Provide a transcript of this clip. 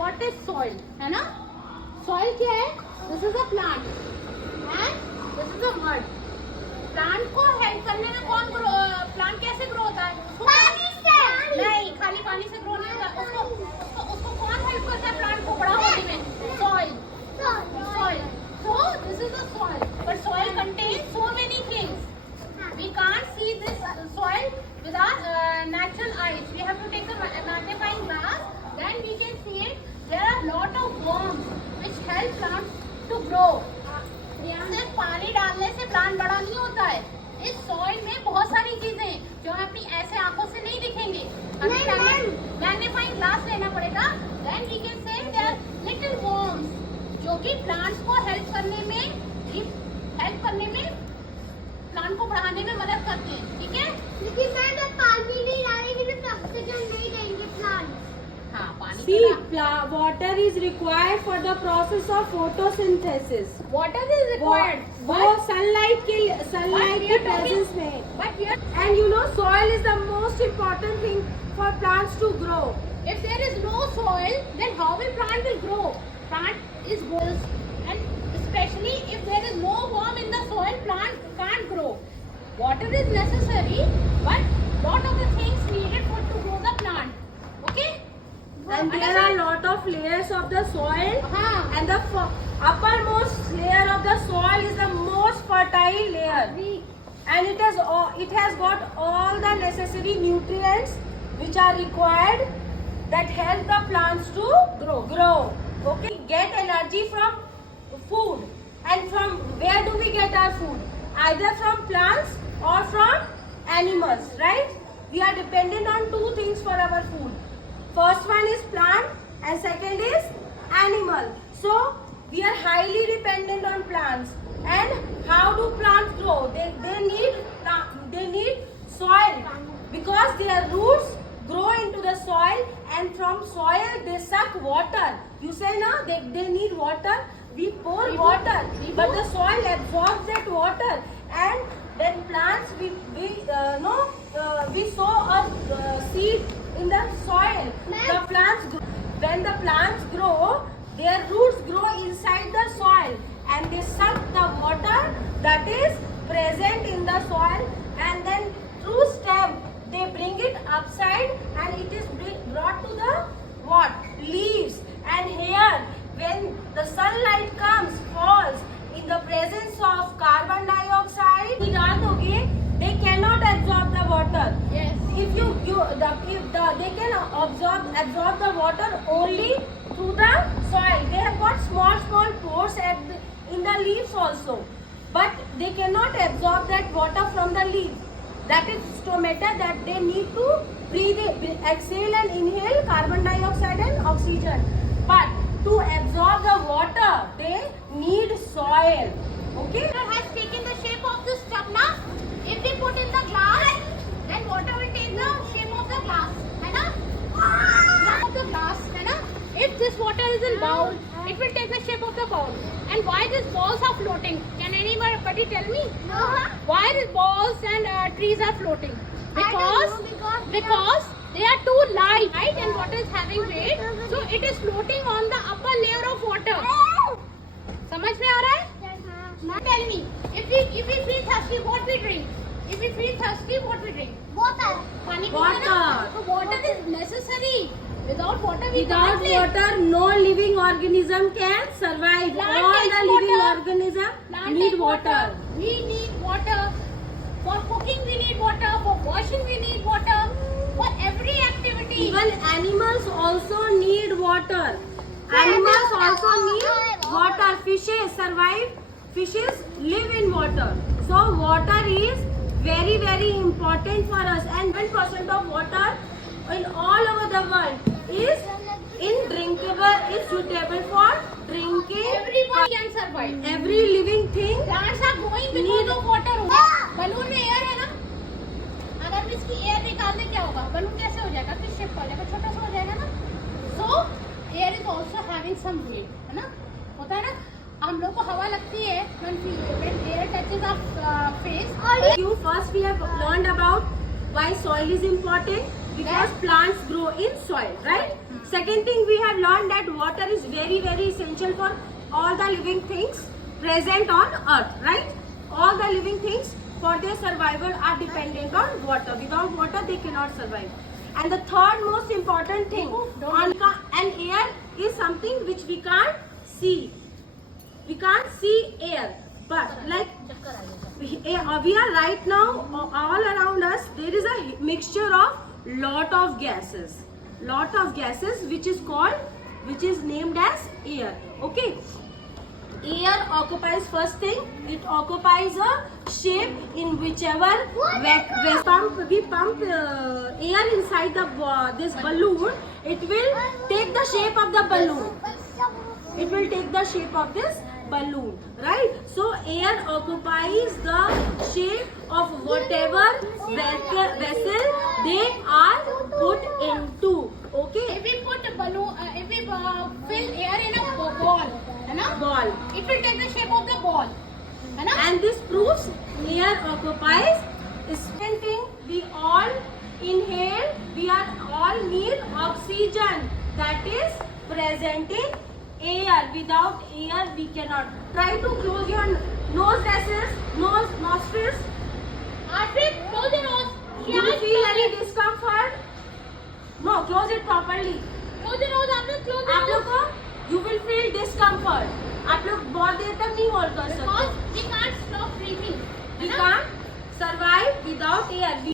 what is soil, है ना? Soil क्या है? This is a plant and this is a mud. Plant को हेल्प करने में कौन प्लांट कैसे ग्रो होता है? पानी से नहीं, खाली पानी से ग्रो नहीं होता. उसको कौन हेल्प करता है प्लांट को बड़ा होने में? Soil. So this is the soil, but soil contains so many things. We can't see this soil with our natural eyes. We have to take a magnifying glass, then we can see it. There are lot of worms which help plants to grow. सिर्फ पानी डालने से plant बड़ा नहीं होता है. इस soil में बहुत सारी चीजें जो अपनी ऐसे आंखों से नहीं दिखेंगे. मैग्नीफाइंग ग्लास लेना पड़ेगा. Then we can say they are little worms जो कि प्लांट्स को हेल्प करने में प्लांट को बढ़ाने में मदद करते हैं. ठीक है. लेकिन मैं जब पानी नहीं डालेंगे तो ऑक्सीजन नहीं देंगे प्लांट. हाँ, पानी. See, water is required for the process of photosynthesis. Water is required. वो sunlight की presence में. But here, And you know, soil is the most important thing for plants to grow. if there is no soil, then how will plant will grow? Plant is goals, and especially if there is no worm in the soil, plant can't grow. Water is necessary, but lot of the things needed for to grow the plant. Okay? And there are lot of layers of the soil. हाँ. And the uppermost layer of the soil is the most fertile layer. And it has got all the necessary nutrients which are required that help the plants to grow. Okay, get energy from food. And from where do we get our food? Either from plants or from animals, right? We are dependent on two things for our food. First one is plant and second is animal. So we are highly dependent on plants. And how do plants grow? They need soil because their roots grow into the soil, and from soil they suck water. You say no, they need water. We pour water, but the soil absorbs that water. And when plants we sow a seed in the soil. When the plants grow, their roots grow inside the soil and they suck the water that is present in the soil, and then through stem they bring it upside and it is brought to the leaves. And here when the sunlight falls in the presence of carbon dioxide, they cannot absorb the water. Yes. They can absorb the water only through the soil. They have got small pores in the leaves also, but they cannot absorb that water from the leaves. That is stomata that they need to exhale and inhale carbon dioxide and oxygen. But to absorb the water, they need soil. Okay. Water has taken the shape of this tub now. If we put in the glass, then water will take the shape of the glass. है ना? Of the glass, है ना? If this water is in bowl, it will take the shape of the bowl. And why these balls are floating? Can anybody tell me? No. Why these balls and trees are floating? Because they are too light, right? And water is having weight, so it is floating on the upper layer of water. समझ में आ रहा है? Now tell me, if we feel thirsty, what we drink? If we feel thirsty, what we drink? Water. पानी Water. पीना ना? So water is necessary. Without water we Without can't live. water, no living organism can survive. Plant All takes the living water. organism Plant need take water. We need water. For cooking we need water. For washing we need water. For every activity. Even animals also need water. Animals also need water. Fishes survive. Fishes live in water. So water is very, very important for us. And 1% of water in all over the world is suitable for drinking. Everybody can survive. Every living thing Plants are growing because of water. Balloon में air है ना? अगर हम इसकी air निकाल दें क्या होगा? बलून कैसे हो जाएगा? किस शेप का हो जाएगा? छोटा सा हो जाएगा ना? So air is also having some weight, है ना? होता है ना? हम लोग को हवा लगती है when air touches our face. First we have learned about why soil is important, because plants grow in soil, right? Second thing, we have learned that water is very, very essential for all the living things present on earth, right? All the living things for their survival are dependent on water. Without water, they cannot survive. And the third most important thing on an air is something which we can't see. We can't see air, but like we are right now, all around us, there is a mixture of lot of gases which is named as air. Okay, air occupies, first thing, it occupies a shape in whichever we pump air inside this balloon, it will take the shape of the balloon. It will take the shape of this balloon, right? So air occupies the shape of whatever vessel they are put into. Okay, If we put a balloon, if we fill air in a ball, है ना? ball. It will take the shape of the ball, है ना? And this proves air occupies. Second thing, we all inhale, we are all need oxygen that is present in air. Without air, we cannot. Try to close your nostrils. Arshit, close your nose. Do you feel any discomfort? No, close it properly. Close your nose, Arshit, close your आप nose. लोग को you will feel discomfort. आप लोग बहुत देर तक नहीं hold कर सकते. Because we can't stop breathing. We can't survive without air.